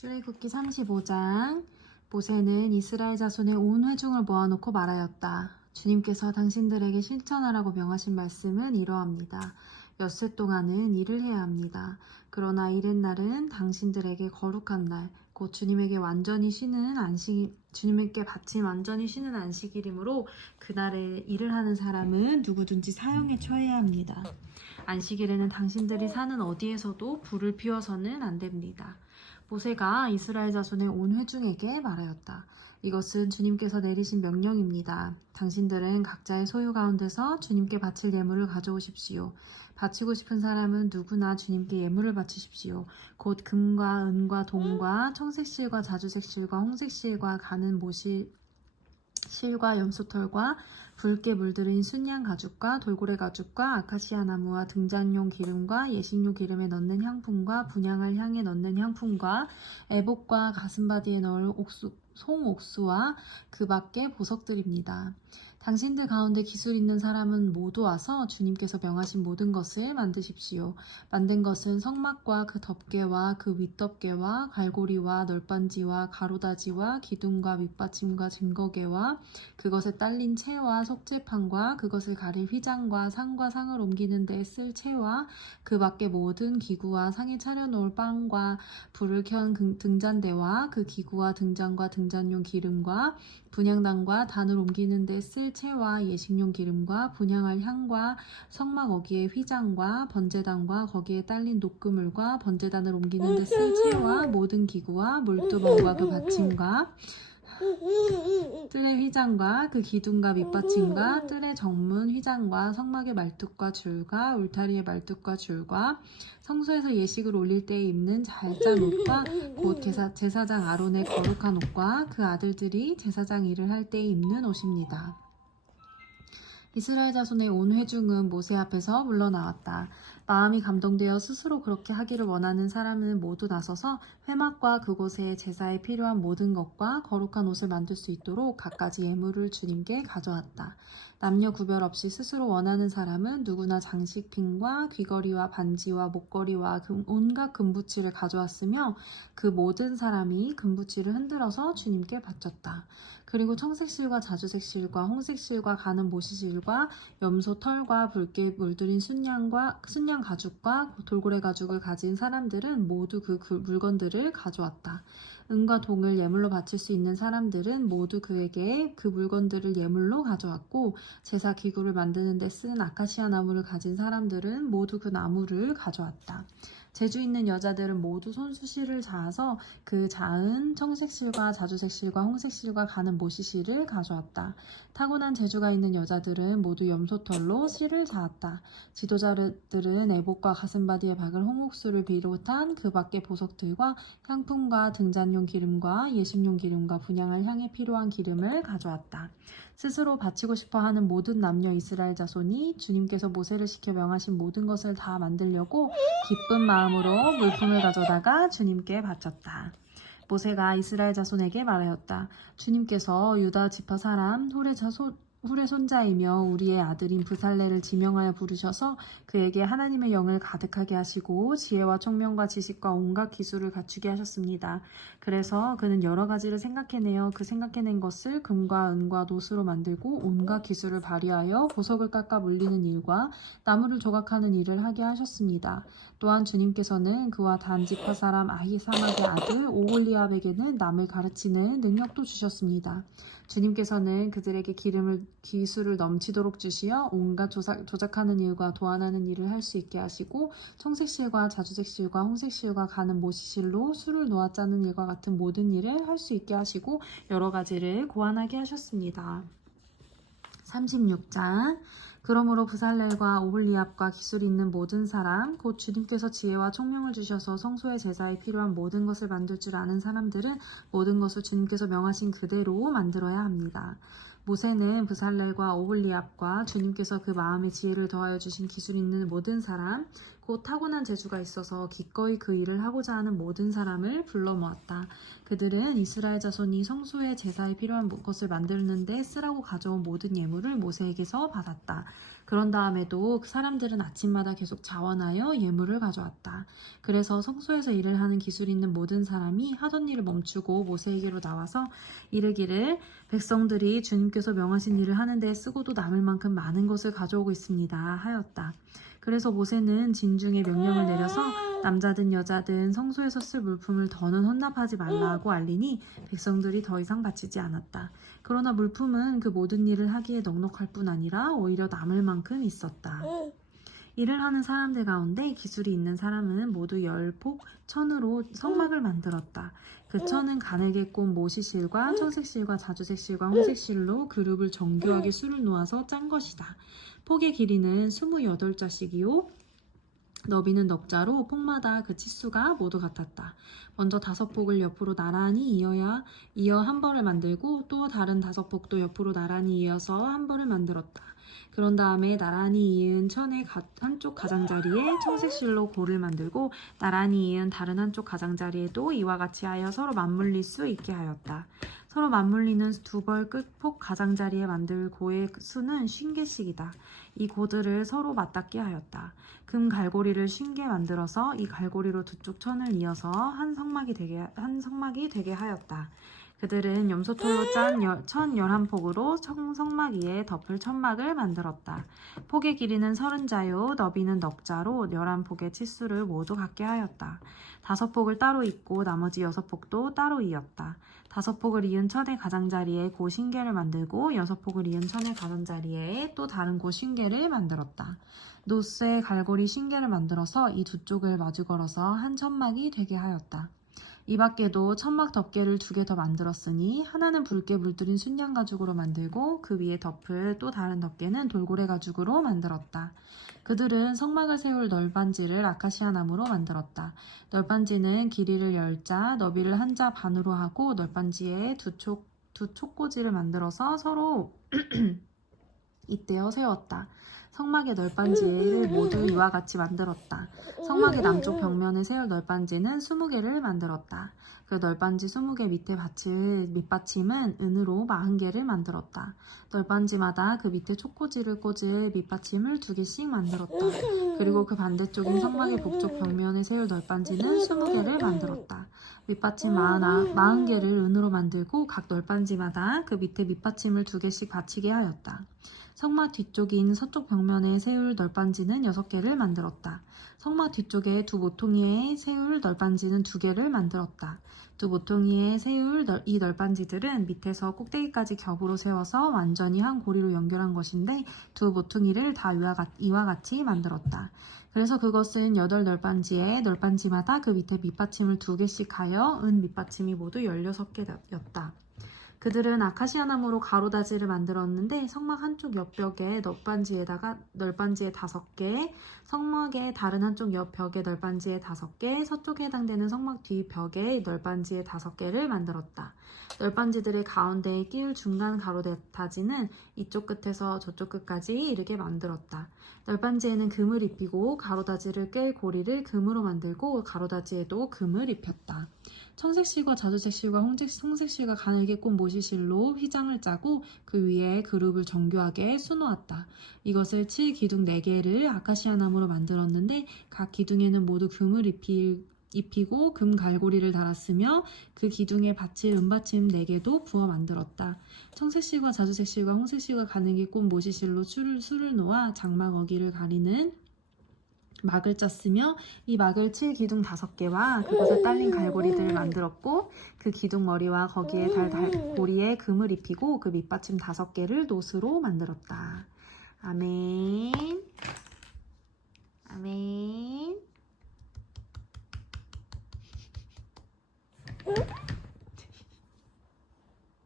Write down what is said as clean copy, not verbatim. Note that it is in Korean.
출애굽기 35장. 모세는 이스라엘 자손의 온 회중을 모아놓고 말하였다. 주님께서 당신들에게 실천하라고 명하신 말씀은 이러합니다. 엿새 동안은 일을 해야 합니다. 그러나 이튿날은 당신들에게 거룩한 날, 곧 주님에게 바친 완전히 쉬는 안식일이므로 그날에 일을 하는 사람은 누구든지 사형에 처해야 합니다. 안식일에는 당신들이 사는 어디에서도 불을 피워서는 안 됩니다. 모세가 이스라엘 자손의 온 회중에게 말하였다. 이것은 주님께서 내리신 명령입니다. 당신들은 각자의 소유 가운데서 주님께 바칠 예물을 가져오십시오. 바치고 싶은 사람은 누구나 주님께 예물을 바치십시오. 곧 금과 은과 동과 청색실과 자주색실과 홍색실과 가는 모시 실과 염소털과 붉게 물들인 순양 가죽과 돌고래 가죽과 아카시아 나무와 등잔용 기름과 예식용 기름에 넣는 향품과 분향할 향에 넣는 향품과 애복과 가슴바디에 넣을 송옥수와 그 밖에 보석들입니다. 당신들 가운데 기술 있는 사람은 모두 와서 주님께서 명하신 모든 것을 만드십시오. 만든 것은 성막과 그 덮개와 그 윗덮개와 갈고리와 널빤지와 가로다지와 기둥과 밑받침과 증거개와 그것에 딸린 채와 속죄판과 그것을 가릴 휘장과 상과 상을 옮기는 데 쓸 채와 그 밖에 모든 기구와 상에 차려놓을 빵과 불을 켠 등잔대와 그 기구와 등잔과 등잔용 기름과 분향단과 단을 옮기는 데 쓸 채와 예식용 기름과 분향할 향과 성막 어기의 휘장과 번제단과 거기에 딸린 녹그물과 번제단을 옮기는 데 쓸 채와 모든 기구와 물두멍과 그 받침과 뜰의 휘장과 그 기둥과 밑받침과 뜰의 정문 휘장과 성막의 말뚝과 줄과 울타리의 말뚝과 줄과 성소에서 예식을 올릴 때에 입는 잘 짠 옷과 곧 제사장 아론의 거룩한 옷과 그 아들들이 제사장 일을 할 때에 입는 옷입니다. 이스라엘 자손의 온 회중은 모세 앞에서 물러나왔다. 마음이 감동되어 스스로 그렇게 하기를 원하는 사람은 모두 나서서 회막과 그곳에 제사에 필요한 모든 것과 거룩한 옷을 만들 수 있도록 갖가지 예물을 주님께 가져왔다. 남녀 구별 없이 스스로 원하는 사람은 누구나 장식핀과 귀걸이와 반지와 목걸이와 온갖 금부치를 가져왔으며 그 모든 사람이 금부치를 흔들어서 주님께 바쳤다. 그리고 청색실과 자주색실과 홍색실과 가는 모시실과 염소 털과 붉게 물들인 순양 가죽과 돌고래 가죽을 가진 사람들은 모두 그 물건들을 가져왔다. 은과 동을 예물로 바칠 수 있는 사람들은 모두 그에게 그 물건들을 예물로 가져왔고 제사 기구를 만드는 데 쓴 아카시아 나무를 가진 사람들은 모두 그 나무를 가져왔다. 재주 있는 여자들은 모두 손수실을 자아서 그 자은 청색실과 자주색실과 홍색실과 가는 모시실을 가져왔다. 타고난 재주가 있는 여자들은 모두 염소털로 실을 자았다. 지도자들은 애복과 가슴바디에 박을 홍옥수를 비롯한 그 밖의 보석들과 향품과 등잔용 기름과 예식용 기름과 분향할 향에 필요한 기름을 가져왔다. 스스로 바치고 싶어하는 모든 남녀 이스라엘 자손이 주님께서 모세를 시켜 명하신 모든 것을 다 만들려고 기쁜 마음으로 물품을 가져다가 주님께 바쳤다. 모세가 이스라엘 자손에게 말하였다. 주님께서 유다 지파 사람 훌의 손자이며 우리의 아들인 브살레를 지명하여 부르셔서 그에게 하나님의 영을 가득하게 하시고 지혜와 총명과 지식과 온갖 기술을 갖추게 하셨습니다. 그래서 그는 여러 가지를 생각해내어 그 생각해낸 것을 금과 은과 노스로 만들고 온갖 기술을 발휘하여 보석을 깎아 물리는 일과 나무를 조각하는 일을 하게 하셨습니다. 또한 주님께서는 그와 단 지파 사람 아히사막의 아들 오홀리압에게는 남을 가르치는 능력도 주셨습니다. 주님께서는 그들에게 기술을 넘치도록 주시어 온갖 조작하는 일과 도안하는 일을 할 수 있게 하시고 청색실과 자주색실과 홍색실과 가는 모시실로 술을 놓아 짜는 일과 같은 모든 일을 할 수 있게 하시고 여러 가지를 고안하게 하셨습니다. 36장. 그러므로 브살렐과 오홀리압과 기술이 있는 모든 사람 곧 주님께서 지혜와 총명을 주셔서 성소의 제사에 필요한 모든 것을 만들 줄 아는 사람들은 모든 것을 주님께서 명하신 그대로 만들어야 합니다. 모세는 브살렐과 오홀리압과 주님께서 그 마음에 지혜를 더하여 주신 기술 있는 모든 사람 곧 타고난 재주가 있어서 기꺼이 그 일을 하고자 하는 모든 사람을 불러 모았다. 그들은 이스라엘 자손이 성소의 제사에 필요한 것을 만드는데 쓰라고 가져온 모든 예물을 모세에게서 받았다. 그런 다음에도 그 사람들은 아침마다 계속 자원하여 예물을 가져왔다. 그래서 성소에서 일을 하는 기술 있는 모든 사람이 하던 일을 멈추고 모세에게로 나와서 이르기를 백성들이 주님께서 명하신 일을 하는 데 쓰고도 남을 만큼 많은 것을 가져오고 있습니다 하였다. 그래서 모세는 진중에 명령을 내려서 남자든 여자든 성소에서 쓸 물품을 더는 헌납하지 말라고 알리니 백성들이 더 이상 바치지 않았다. 그러나 물품은 그 모든 일을 하기에 넉넉할 뿐 아니라 오히려 남을 만큼 있었다. 일을 하는 사람들 가운데 기술이 있는 사람은 모두 10폭 천으로 성막을 만들었다. 그 천은 가늘게 꼰 모시실과 청색실과 자주색실과 홍색실로 그룹을 정교하게 수를 놓아서 짠 것이다. 폭의 길이는 28자씩이요 너비는 넉자로 폭마다 그 치수가 모두 같았다. 먼저 5폭을 옆으로 나란히 이어 한 벌을 만들고 또 다른 5폭도 옆으로 나란히 이어서 한 벌을 만들었다. 그런 다음에 나란히 이은 천의 한쪽 가장자리에 청색실로 골을 만들고 나란히 이은 다른 한쪽 가장자리에도 이와 같이 하여 서로 맞물릴 수 있게 하였다. 서로 맞물리는 두 벌 끝폭 가장자리에 만들 고의 수는 50개씩이다. 이 고들을 서로 맞닿게 하였다. 금 갈고리를 50개 만들어서 이 갈고리로 두 쪽 천을 이어서 한 성막이 되게 하였다. 그들은 염소털로 짠 천 11폭으로 성막 위에 덮을 천막을 만들었다. 폭의 길이는 30자요 너비는 넉자로 11폭의 치수를 모두 같게 하였다. 5폭을 따로 잇고 나머지 6폭도 따로 이었다. 5폭을 이은 천의 가장자리에 고 50개를 만들고 6폭을 이은 천의 가장자리에 또 다른 고 50개를 만들었다. 노스의 갈고리 50개를 만들어서 이 두 쪽을 마주 걸어서 한 천막이 되게 하였다. 이 밖에도 천막 덮개를 2개 더 만들었으니 하나는 붉게 물들인 순양 가죽으로 만들고 그 위에 덮을 또 다른 덮개는 돌고래 가죽으로 만들었다. 그들은 성막을 세울 널빤지를 아카시아 나무로 만들었다. 널빤지는 길이를 10자, 너비를 1자 반으로 하고 널빤지에 두 촉꽂이를 만들어서 서로 잇대어 세웠다. 성막의 널빤지를 모두 이와 같이 만들었다. 성막의 남쪽 벽면에 세울 널빤지는 20개를 만들었다. 그 널빤지 20개 밑받침은 은으로 40개를 만들었다. 널빤지마다 그 밑에 촉꽂이를 꽂을 밑받침을 2개씩 만들었다. 그리고 그 반대쪽인 성막의 북쪽 벽면에 세울 널빤지는 20개를 만들었다. 밑받침 40개를 은으로 만들고 각 널빤지마다 그 밑에 밑받침을 2개씩 받치게 하였다. 성막 뒤쪽인 서쪽 벽면에 세울 널빤지는 6개를 만들었다. 성막 뒤쪽에 두 모퉁이에 세울 널빤지는 2개를 만들었다. 두 모퉁이에 세울 이 널빤지들은 밑에서 꼭대기까지 겹으로 세워서 완전히 한 고리로 연결한 것인데 두 모퉁이를 다 이와 같이 만들었다. 그래서 그것은 8널빤지에 널빤지마다 그 밑에 밑받침을 2개씩 하여 은 밑받침이 모두 16개였다. 그들은 아카시아 나무로 가로다지를 만들었는데 성막 한쪽 옆벽에 널빤지에 5개, 성막의 다른 한쪽 옆벽에 널빤지에 5개, 서쪽에 해당되는 성막 뒤벽에 널빤지에 5개를 만들었다. 널빤지들의 가운데에 끼울 중간 가로다지는 이쪽 끝에서 저쪽 끝까지 이르게 만들었다. 널빤지에는 금을 입히고 가로다지를 꿰 고리를 금으로 만들고 가로다지에도 금을 입혔다. 청색실과 자주색실과 홍색실과 가늘게 꼰 모시실로 휘장을 짜고 그 위에 그룹을 정교하게 수놓았다. 이것을 7기둥 4개를 아카시아 나무로 만들었는데 각 기둥에는 모두 금을 입히고 금 갈고리를 달았으며 그 기둥에 받칠 은받침 4개도 부어 만들었다. 청색실과 자주색실과 홍색실과 가늘게 꼰 모시실로 수를 놓아 장막 어기를 가리는 막을 짰으며 이 막을 7기둥 5개와 그것에 딸린 갈고리들을 만들었고 그 기둥 머리와 거기에 달 고리에 금을 입히고 그 밑받침 5개를 노스로 만들었다. 아멘. 아멘.